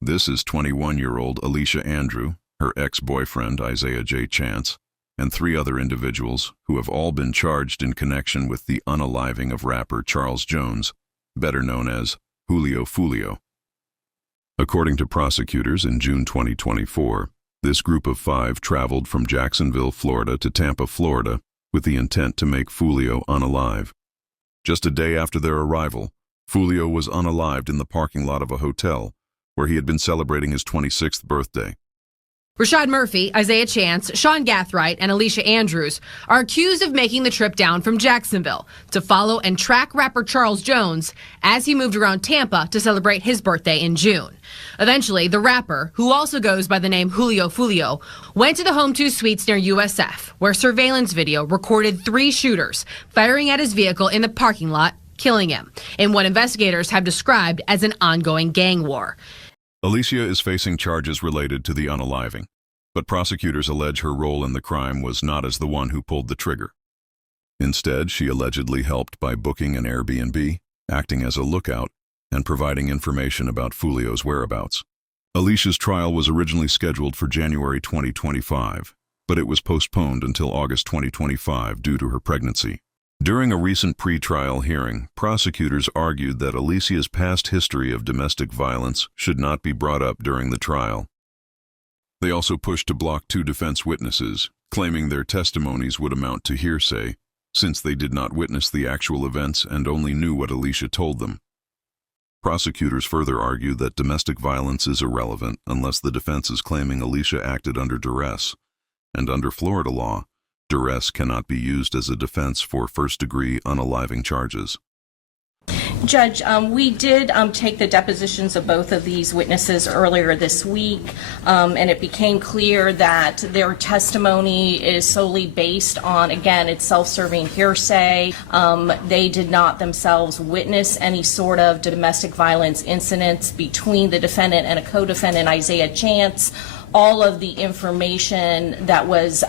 This is 21-year-old Alicia Andrew, her ex-boyfriend Isaiah J. Chance, and 3 other individuals who have all been charged in connection with the unaliving of rapper Charles Jones, better known as Julio Foolio. According to prosecutors in June 2024, this group of 5 traveled from Jacksonville, Florida to Tampa, Florida, with the intent to make Foolio unalive. Just a day after their arrival, Foolio was unalived in the parking lot of a hotel, where he had been celebrating his 26th birthday. Rashad Murphy, Isaiah Chance, Sean Gathright, and Alicia Andrews are accused of making the trip down from Jacksonville to follow and track rapper Charles Jones as he moved around Tampa to celebrate his birthday in June. Eventually, the rapper, who also goes by the name Julio Foolio, went to the Home 2 Suites near USF, where surveillance video recorded 3 shooters firing at his vehicle in the parking lot, killing him, in what investigators have described as an ongoing gang war. Alicia is facing charges related to the unaliving, but prosecutors allege her role in the crime was not as the one who pulled the trigger. Instead, she allegedly helped by booking an Airbnb, acting as a lookout, and providing information about Foolio's whereabouts. Alicia's trial was originally scheduled for January 2025, but it was postponed until August 2025 due to her pregnancy. During a recent pre-trial hearing, prosecutors argued that Alicia's past history of domestic violence should not be brought up during the trial. They also pushed to block 2 defense witnesses, claiming their testimonies would amount to hearsay, since they did not witness the actual events and only knew what Alicia told them. Prosecutors further argued that domestic violence is irrelevant unless the defense is claiming Alicia acted under duress, and under Florida law, duress cannot be used as a defense for first-degree unaliving charges. Judge, we did take the depositions of both of these witnesses earlier this week, and it became clear that their testimony is solely based on, again, it's self-serving hearsay. They did not themselves witness any sort of domestic violence incidents between the defendant and a co-defendant, Isaiah Chance. All of the information that was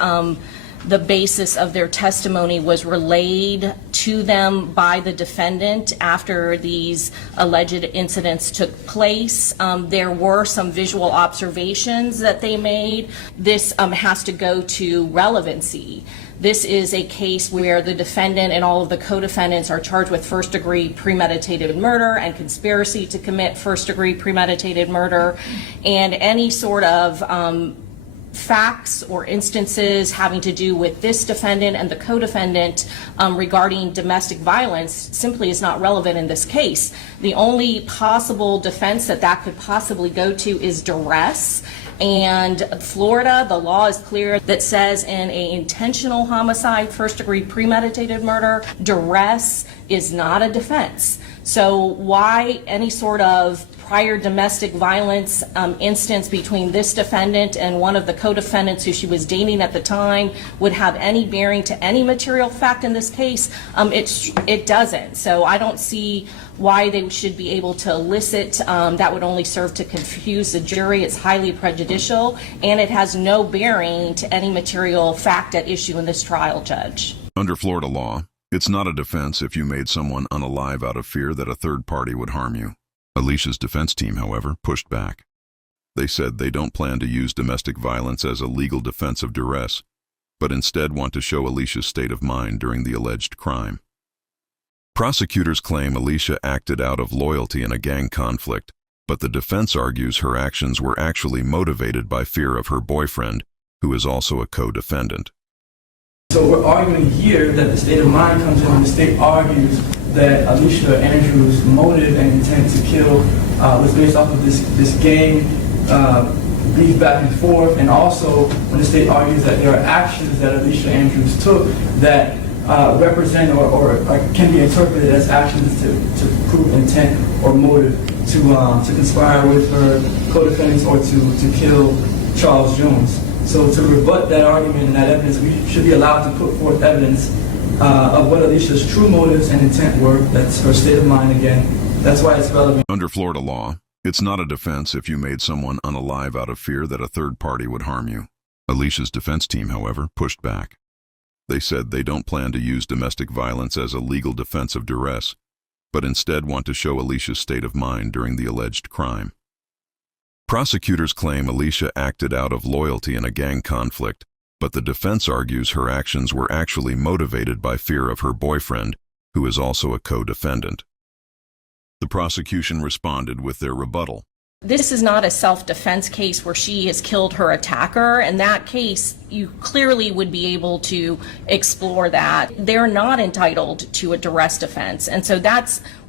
the basis of their testimony was relayed to them by the defendant after these alleged incidents took place. There were some visual observations that they made. This has to go to relevancy. This is a case where the defendant and all of the co-defendants are charged with first-degree premeditated murder and conspiracy to commit first-degree premeditated murder, and any sort of facts or instances having to do with this defendant and the co-defendant regarding domestic violence simply is not relevant in this case. The only possible defense that could possibly go to is duress. And Florida, the law is clear that says in an intentional homicide, first-degree premeditated murder, duress is not a defense. So why any sort of prior domestic violence instance between this defendant and one of the co-defendants who she was dating at the time would have any bearing to any material fact in this case? It doesn't. So I don't see why they should be able to elicit. That would only serve to confuse the jury. It's highly prejudicial, and it has no bearing to any material fact at issue in this trial, Judge. Under Florida law, it's not a defense if you made someone unalive out of fear that a third party would harm you. Alicia's defense team, however, pushed back. They said they don't plan to use domestic violence as a legal defense of duress, but instead want to show Alicia's state of mind during the alleged crime. Prosecutors claim Alicia acted out of loyalty in a gang conflict, but the defense argues her actions were actually motivated by fear of her boyfriend, who is also a co-defendant. So we're arguing here that the state of mind comes in when the state argues that Alicia Andrews' motive and intent to kill was based off of this gang beef back and forth, and also when the state argues that there are actions that Alicia Andrews took that represent or can be interpreted as actions to prove intent or motive to conspire with her co-defendants or to kill Charles Jones. So to rebut that argument and that evidence, we should be allowed to put forth evidence of what Alicia's true motives and intent were. That's her state of mind again. That's why it's relevant. Under Florida law, it's not a defense if you made someone unalive out of fear that a third party would harm you. Alicia's defense team, however, pushed back. They said they don't plan to use domestic violence as a legal defense of duress, but instead want to show Alicia's state of mind during the alleged crime. Prosecutors claim Alicia acted out of loyalty in a gang conflict, but the defense argues her actions were actually motivated by fear of her boyfriend, who is also a co-defendant. The prosecution responded with their rebuttal. This is not a self-defense case where she has killed her attacker. In that case, you clearly would be able to explore that. They're not entitled to a duress defense. And so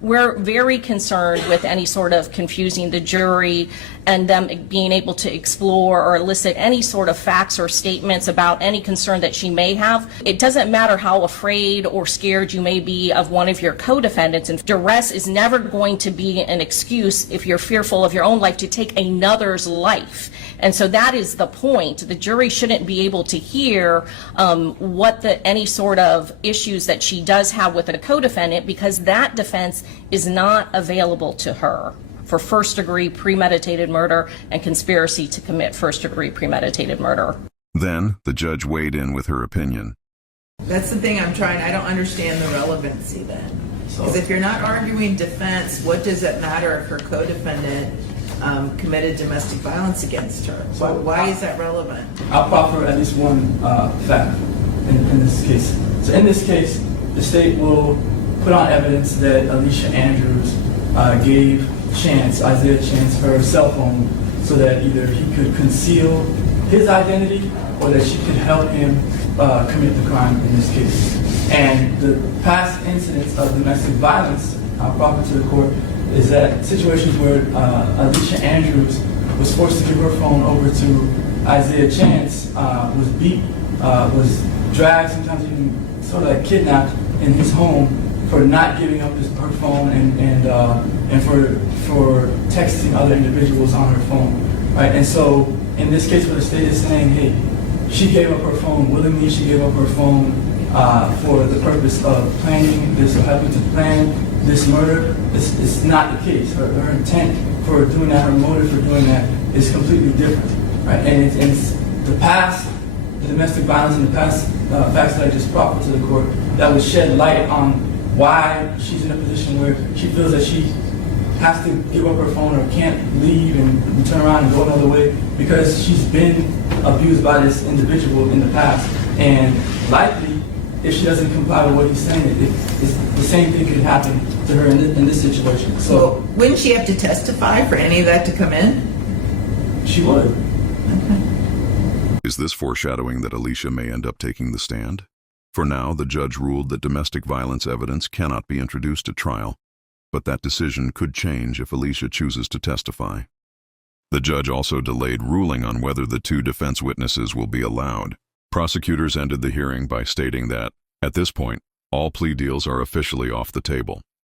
we're very concerned with any sort of confusing the jury and them being able to explore or elicit any sort of facts or statements about any concern that she may have. It doesn't matter how afraid or scared you may be of one of your co-defendants, and duress is never going to be an excuse if you're fearful of your own life to take another's life. And so that is the point. The jury shouldn't be able to hear any sort of issues that she does have with a co-defendant, because that defense is not available to her for first-degree premeditated murder and conspiracy to commit first-degree premeditated murder. Then, the judge weighed in with her opinion. That's the thing I don't understand the relevancy then. Because if you're not arguing defense, what does it matter if her co-defendant committed domestic violence against her? Why is that relevant? I'll proffer at least one fact in this case. So in this case, the state will put on evidence that Alicia Andrews gave Isaiah Chance, her cell phone, so that either he could conceal his identity or that she could help him commit the crime in this case. And the past incidents of domestic violence, I'll proffer to the court, is that situations where Alicia Andrews was forced to give her phone over to Isaiah Chance, was beat, was dragged, sometimes even sort of like kidnapped in his home for not giving up her phone and for texting other individuals on her phone, right? And so in this case where the state is saying, hey, she gave up her phone willingly, she gave up her phone for the purpose of planning this or helping to plan this murder, it's not the case. Her intent for doing that, her motive for doing that is completely different, right? And it's the past, the domestic violence and the past facts that I just proffered to the court that would shed light on why she's in a position where she feels that she has to give up her phone or can't leave and turn around and go another way because she's been abused by this individual in the past. And likely, if she doesn't comply with what he's saying, the same thing could happen to her in this situation. So, wouldn't she have to testify for any of that to come in? She would. Okay. Is this foreshadowing that Alicia may end up taking the stand? For now, the judge ruled that domestic violence evidence cannot be introduced at trial, but that decision could change if Alicia chooses to testify. The judge also delayed ruling on whether the two defense witnesses will be allowed. Prosecutors ended the hearing by stating that, at this point, all plea deals are officially off the table.